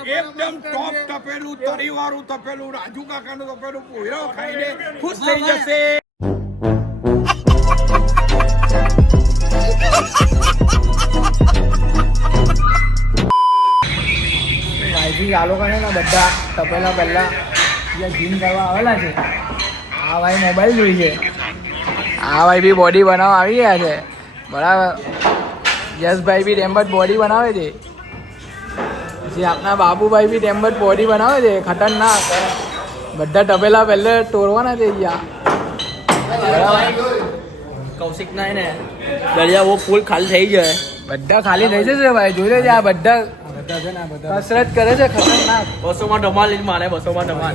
એકદમ ટોપ તપેલું તરીવાળું તપેલું રાજુ કાકાનું તપેલું પોયરો ખાઈને ખુશ થઈ જશે. ભાઈથી આ લોકો ને બધા તપેલા પહેલા જીમ કરવા આવેલા છે. આ ભાઈ મોબાઈલ જોઈ છે. આ ભાઈ બી બોડી બનાવવા આવી ગયા છે. બરાબર. યશભાઈ બી રેમ્બટ બોડી બનાવે છે. પછી આપણા બાબુભાઈ બી રેમ્બટ બોડી બનાવે છે. ખતરનાક. બધા તપેલા પહેલે તોડવાના છે. કૌશિક ના ને દરિયા બહુ ફૂલ ખાલી થઈ જાય. બધા ખાલી થઈ જશે ભાઈ. જોઈ લેજે આ બધા કસરત કરે છે. ખતરનાક. 200 માં ધમાલ મારે 200 માં ધમાલ.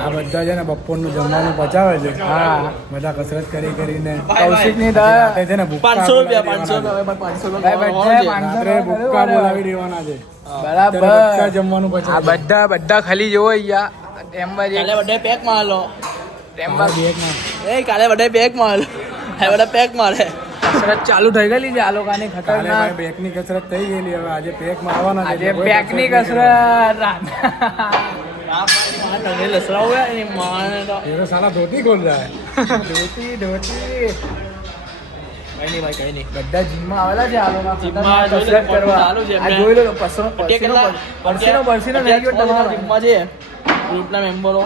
આ બધા છે ને બપોરનું જમવાનું પચાવે છે. હા બધા કસરત કરીને કૌશિક ની છે ને 500 રૂપિયા 500 ભૂક્કા બોલાવી દેવાના છે. બરાબર. જમવાનું પચાવે. આ બધા ખાલી જોવો અહીંયા. ટેમ્બા કાલે બધા પેક મારલો. ટેમ્બા બેગ માં એ કાલે બધા પેક મારલો. હે બધા પેક મારે. કસરત ચાલુ થઈ ગયેલી છે આ લોકોની. ખતરનાક. બેક ની કસરત થઈ ગયેલી. હવે આજે પેક મારવાના. આજે પેક ની કસરત. સાલા ધોતી ખોલ જાય. ધોતી કઈ નહીં બધા જીમમાં આવેલા છે આ લોકો. જીમમાં કસરત કરવા ચાલુ છે. આ જોઈ લો. પરસીનો લઈ ગયો તમારો. જીમમાં છે ગ્રુપના મેમ્બરો.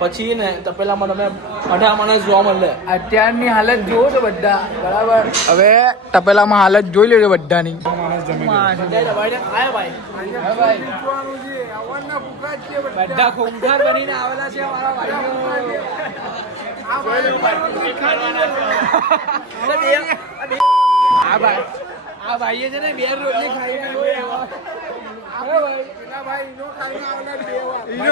પછી ને તપેલામાં તમે 18 માણસ જોવા મળે. અત્યારની હાલત જોવો તો બધા. બરાબર. હવે તપેલામાં હાલત જોઈ લેજો બધાની. બધા ખૂંખાર બનીને આવેલા છે અમારા ભાઈઓ. આ ભાઈએ છે ને 2 રોટલી ખાઈને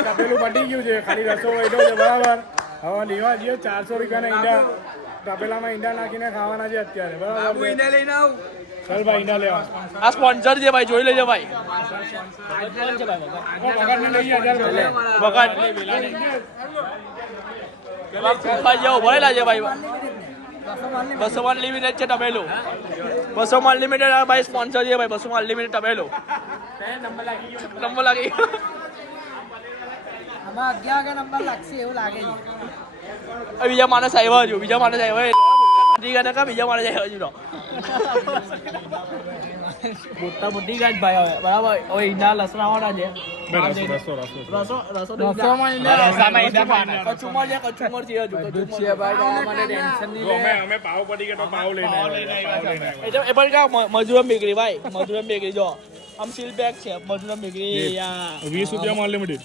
તપેલું પટી ગયું છે. ખાલી રસો વૈધો છે. બરાબર. હવે લેવા જઈએ 400 રૂપિયાના ઈંડા. તપેલામાં ઈંડા નાખીને ખાવાના છે અત્યારે. બરાબર. ઈંડા લઈને આવ. ચાલ ભાઈ ઈંડા લેવા. આ સ્પોન્સર છે ભાઈ, જોઈ લેજો ભાઈ. ભરેલા છે ભાઈ. 200 માં અનલિમિટેડ છે તપેલું. 200 માં અનલિમિટેડ ભાઈ સ્પોન્સર છે ભાઈ. 200 માં અનલિમિટેડ તપેલું. નંબર લાગી ગયો. આમાં 11 નંબર લાગશે એવું લાગે છે. બીજા માણસ આવ્યા હજુ. બીજા માણસ આવ્યા બીજા માણસ આવ્યા હજુ. મોટા મોટી ગાંઠ ભાઈ હવે. બરાબર. હવે ઈંડા લસણાવાળા છે. કચુમર છે હજુ. અમે પાવ પડી ગયા તો પાવ લઈને એ પણ કા મજૂરમ બેકરી ભાઈ. મજૂરમ બેકરી જો આમ સીલ પેક છે. મજૂરમ બેકરી 20 રૂપિયામાં અનલિમિટેડ.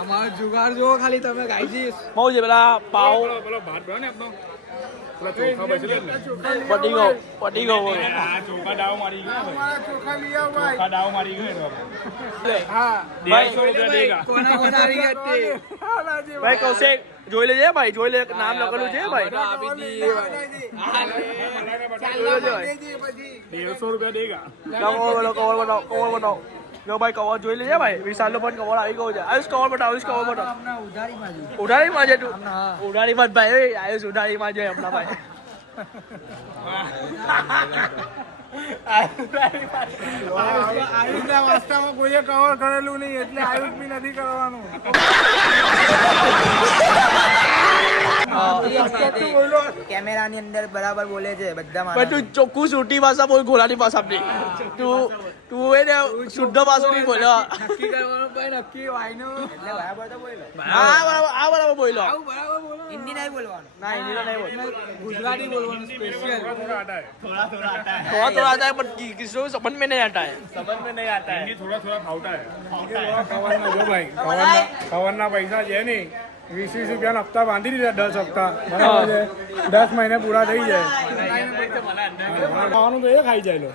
અમારો જુગાડ જો ખાલી તમે ગાઈજીસ. બહુ છે પેલા પાવ પેલો ભાત બને આપણો ચોખા બચી પટી ગયો. ચોખા ડાવ મારી ગયો. ચોખા લઈ આવ ભાઈ. ચોખા ડાવ મારી ગયો. હા 150 રૂપિયા દેગા. ભાઈ કૌશિક જોઈ લેજે ભાઈ. જોઈ લે. નામ લખેલું છે ભાઈ. 150 રૂપિયા દેગા. કવર બનાવો. જો ભાઈ કવર જોઈ લેજે ભાઈ. વિશાલ નો પણ કવર આવી ગયો છે. આયુષ કવર બતાવ. ઉધારીમાં છે તું. ઉધારીમાં જ ભાઈ. આયુષ ઉધારીમાં છે હમણાં ભાઈ. આયુષના વાસ્તામાં કોઈએ કવર કરેલું નહીં એટલે આયુષ બી નથી કરવાનું. કેમેરાની અંદર બરાબર બોલે છે બધા. તું ચોખ્ખું છૂટી ભાષા બોલ. ઘોડાની ભાષા નહીં. તું એને શુદ્ધ ભાષા નહીં બોલ્યો. નક્કી કરવાનું ભાઈ. નક્કી વાયનું એટલે બરાબર તો બોલો. બરાબર બોલ્યો. બરાબર બોલો. હિન્દી નહીં બોલવાનું. ના હિન્દી નહીં બોલ. ગુજરાતી બોલવાનું સ્પેશિયલ. थोड़ा आता है पर किसी को समझ में नहीं आता है. हिंदी थोड़ा फावता है. કવરના જો ભાઈ. કવરના પૈસા છે નહીં. 20 રૂપિયાના હપ્તા બાંધી દીધા 10 હપ્તા. બરાબર છે. 10 મહિને પૂરા થઈ જાય. ખાવાનું તો એ ખાઈ જાય લો.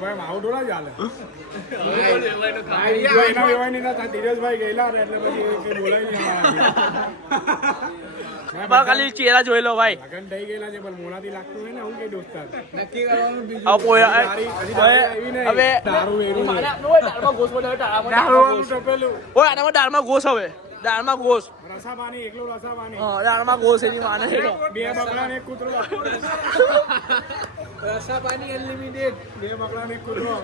ભાઈ માવું થોડા ચાલે. એના વેવાય ના ધીરજભાઈ ગયેલા ને એટલે પછી બોલાવી નહીં. ખાલી ચહેરા જોઈ લો ભાઈ. લગન થઈ ગયેલા છે પણ મોડાથી લાગતું હોય ને હું કઈ દોસ્તાર. નક્કી કરવાનું બીજું. હવે દારૂ વેરું દાળમાં ઘોસ બનાવે. દાળમાં ઘોસ હવે. દાળમાં ગોશ રસાબાની એકલું રસાબાની હા દાળમાં ગોશ એની માને છે તો. બે બકરા ને એક કૂતરો રસાપાની અનલિમિટેડ. બે બકરા ને એક કૂતરો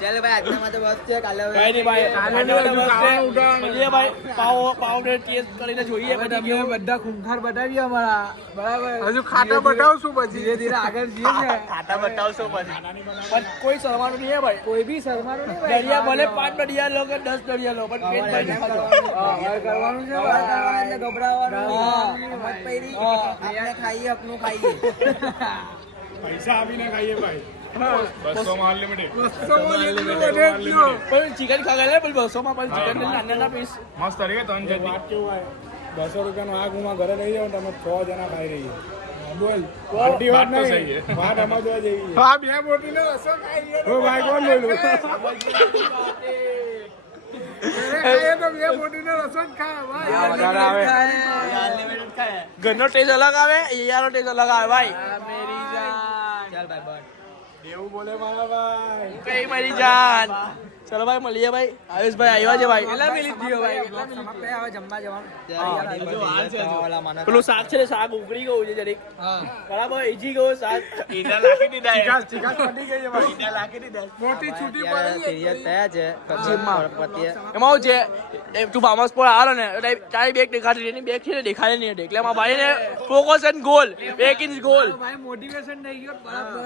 ચાલ ભાઈ આજના માટે બસ છે. કાલે હવે કઈ નહીં ભાઈ કાલે કાલે હજુ બસ ખાવાનું છે. ઉઠાવવાનું. મળીએ ભાઈ પાવ ને ટેસ્ટ કરીને જોઈએ હવે પછી તમને કેવું. બધા ખૂંખાર બતાવીએ અમારા. બરાબર. હજુ ખાટા બતાવશું પછી. ધીરે ધીરે આગળ જઈએ છે. ખાટા બતાવશો પછી પણ કોઈ શરમાનું નહીં હે ભાઈ. કોઈ બી શરમાનું નહીં ભાઈ. દરિયા ભલે 5 દરિયા લો કે 10 દરિયા લો પણ પેટ ભરીને ખાજો. હવે કરવાનું છે ભાઈ. ગભરાવાનું. હિંમત પૈરી. આપણે ખાઈએ આપનું ખાઈએ. પૈસા આપીને ખાઈએ ભાઈ 200 માં અનલિમિટેડ પણ ચિકન ખાગા પણ 200 માં પણ ચિકન નાના પીસ મસ્ત તરીકે ત્રણ જણ વાત કેવું હોય 200 રૂપિયાનો આગ હું ઘરે લઈ જાઉં તમે 6 જણા ખાઈ રહીએ બોલ મોટી વાત નહીં વાત સમજવા જેવી હા બે મોટી ને રસો ખાઈ ઓ ભાઈ કોણ બોલું ખાઈએ તો બે મોટી ને રસો જ ખાય ભાઈ વધારે આવે ઘરનો ટેસ્ટ અલગ આવે અહીંયાનો ટેસ્ટ અલગ આવે ભાઈ મેરી જાન. ચાલ ભાઈ બસ. એવું બોલે મારા ભાઈ કઈ મારી જાન ચલો ભાઈ મળીએ ભાઈ આયુષભાઈ આવ્યા છે ભાઈ કેટલા મિનિટ થયો ભાઈ? કેટલા મિનિટ? હવે જમવા જવાનું. પેલું શાક છે ને શાક ઉકળી ગયું છે જરીક હા. બરાબર એજી ગયું શાક ઈડા નાખી દીધા ચિકાસ પડી ગઈ છે ભાઈ ઈડા નાખી દીધા મોટી છૂટી પડી એમાં શું છે એ તું ફાર્મ હાઉસ પર આવ્યો ને એટલે તારી બેગ દેખાતી એની બેગ છે ને દેખાડે નહીં એટલે એમાં ભાઈ ને focus and goal 1 inch goal ભાઈ મોટિવેશન થઈ ગયો બરાબર.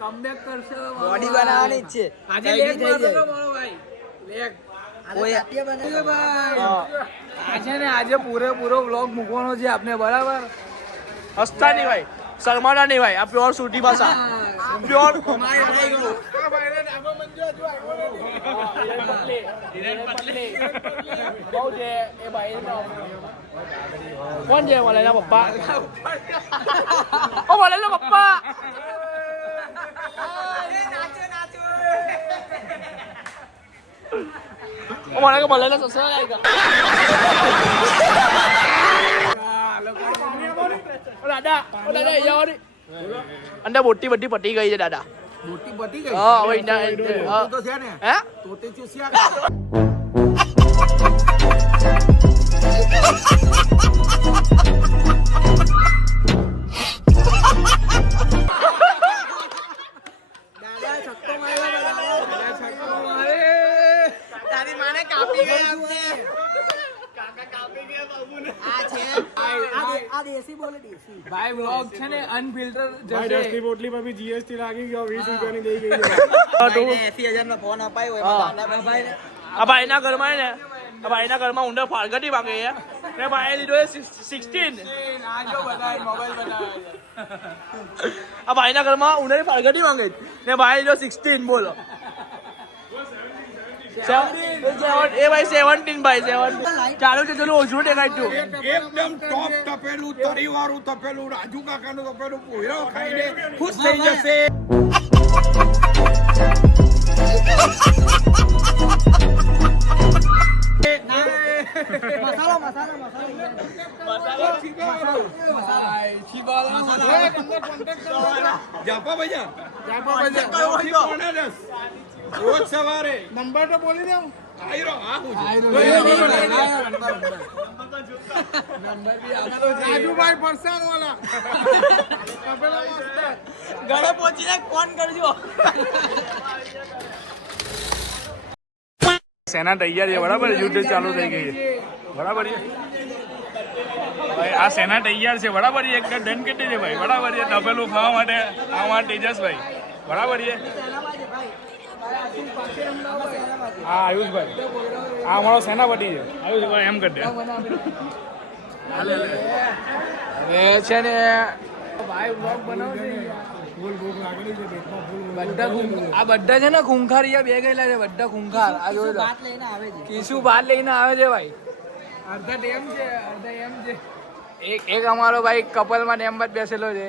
કમબેક કરશે. બોડી બનાવવાની જ છે આજે લેગ મારતો તો મારો ભાઈ. લેગ. કોઈ ભાઈ. આજે ને આજે પૂરેપૂરો વ્લોગ મૂકવાનો છે આપને બરાબર. હસતા નહીં ભાઈ શર્માના નહીં ભાઈ આ પ્યોર સુટી ભાષા પ્યોર બહુ છે એ ભાઈ કોણ છે મલાઈના પપ્પા ઓ મલાઈના પપ્પા ઓ મલાઈના સસરા આएगा દાદા અહીંયા અંદર મોટી બધી પટી ગઈ છે દાદા મોટી બધી ગઈ. હા હવે હા તો છે ને. હે તો તે ચૂસ્યા. તારી માને કાપી ગયા અમને આ દેશી બોલે દેશી ભાઈ વ્લોગ છે ને અનફિલ્ટર ભાઈ જશે. 10 ની બોટલી પર બી જીએસટી લાગી ગયો 20 રૂપિયાની દઈ ગઈ છે 80,000 નો ફોન અપાયો એમાં દાદા ભાઈ ને આ ભાઈના ઘરમાં ને આ ભાઈના ઘરમાં ઊંડા ફાળગટી માંગે છે ને ભાઈ લીધો છે 16 આ જો બધાય મોબાઈલ બનાવે છે. આ ભાઈના ઘરમાં ઊંડાની ફાળગટી માંગે છે ને ભાઈ લીધો 16 બોલો એ ભાઈ 17 ભાઈ 17 ચાલુ છે ચલો ઓછું દેખાડ્યું એકદમ ટોપ તપેલું તરી વાળું તપેલું રાજુ કાકાનું તપેલું પોયરો ખાઈને ખુશ થઈ જશે જાપા ભૈયા રોજ સવારે નંબર તો બોલી દઉં આયરો હા હું રાજુભાઈ પરસાણ વાળા ઘરે પહોંચીને ફોન કરજો સેના તૈયાર છે બરાબર યુદ્ધ ચાલુ થઈ ગઈ છે બરાબર છે ભાઈ આ સેના તૈયાર છે બરાબર છે એક ડન કેટલી છે ભાઈ બરાબર છે તપેલું ખાવા માટે આવા તેજસભાઈ બરાબર છે હા આયુષભાઈ આ અમારો સેનાપતિ છે આયુષભાઈ એમ કરી દે હવે છે ને ભાઈ વ્લોગ બનાવશે. ફૂલ ભૂખ લાગેલી છે પેટમાં ફૂલ આ બધા છે ને ખૂંખાર અહીંયા બે ગયેલા છે બધા ખૂંખાર. આ જોઈ લો વાત લઈને આવે છે કિશુ બાર લઈને આવે છે ભાઈ. અડધા ડેમ છે અડધા એમ છે. એક અમારો ભાઈ કપલમાં ડેમમાં જ બેસેલો છે.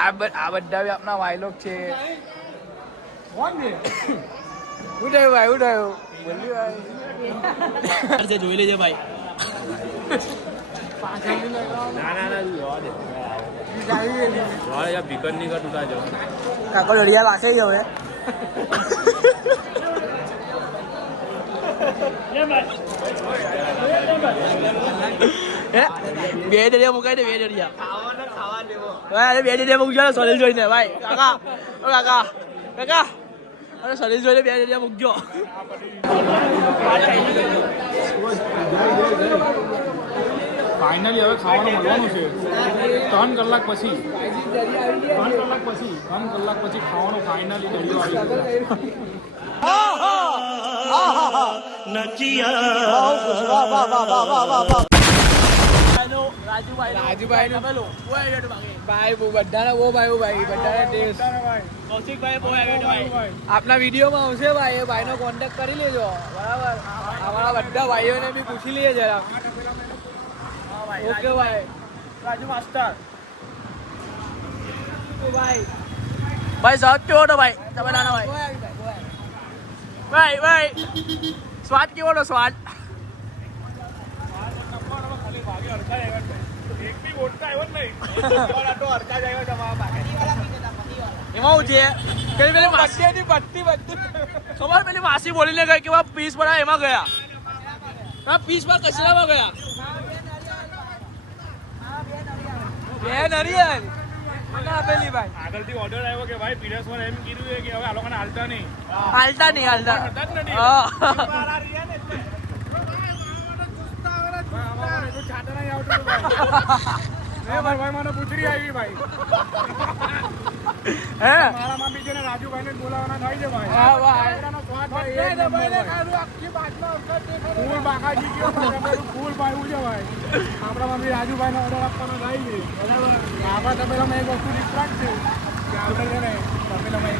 આ બધા બી આપણા વાયલોક છે. કોણ છે ઉઠાયું ભાઈ ઉઠાયું બોલ્યું ભાઈ. જોઈ લેજે ભાઈ ના ના ના જોવા દે ભીકર ની કટુતા જો કાકો લડિયા રાખે છે હવે બે ડરિયા મુકાઈ દે બે ડરિયા અરે બે ડરિયા મૂકજો ને સલીલ જોઈને ભાઈ કાકા ઓ કાકા કાકા અરે સલીલ જોઈને બે ડરિયા મૂકજો ફાઇનલી હવે ખાવાનું મળવાનું છે 3 કલાક પછી 3 કલાક પછી ખાવાનું ફાઇનલી દરિયો રાજુભાઈ ભાઈ બધાને બધાને ટેસ્ટ આપના વિડીયોમાં આવશે ભાઈ એ ભાઈનો કોન્ટેક્ટ કરી લેજો બરાબર અમારા બધા ભાઈઓને બી પૂછી લઈએ જરા ઓકે ભાઈ રાજુ માસ્ટર ભાઈ સ્વાદ કેવો હતો ભાઈ તમે નાના ભાઈ સ્વાદ કેવો હતો સ્વાદ એમાં હું છે પેલી માસી ખબર પેલી માસી બોલીને ગઈ કે પીસ બધા એમાં ગયા પીસ પર કચરામાં ગયા બે નરિયલ મને આપેલી ભાઈ આગળથી ઓર્ડર આવ્યો કે ભાઈ પીરસમાં એમ કીધું છે કે હવે આ લોકોને હાલતા નહીં હાલતા નહીં હાલતા જ નથી. ભાઈ મને પૂછડી આવી ભાઈ હે મારામાં બી છે ને રાજુભાઈને બોલાવવાના થાય છે ભાઈ હા ભાઈ ફૂલ બાકાજી ગયો ફૂલ પાયું છે ભાઈ આપણામાં બી રાજુભાઈને ઓર્ડર આપવાનો થાય છે બરાબર આપણા તબેલામાં એક વસ્તુ ડિસ્ટ્રાક્ટ છે કે આપણે છે ને તબેલામાં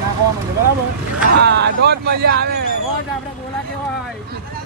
નાખવાનું છે બરાબર હા દોઢ મજા આવે રોજ આપણે બોલા કેવાય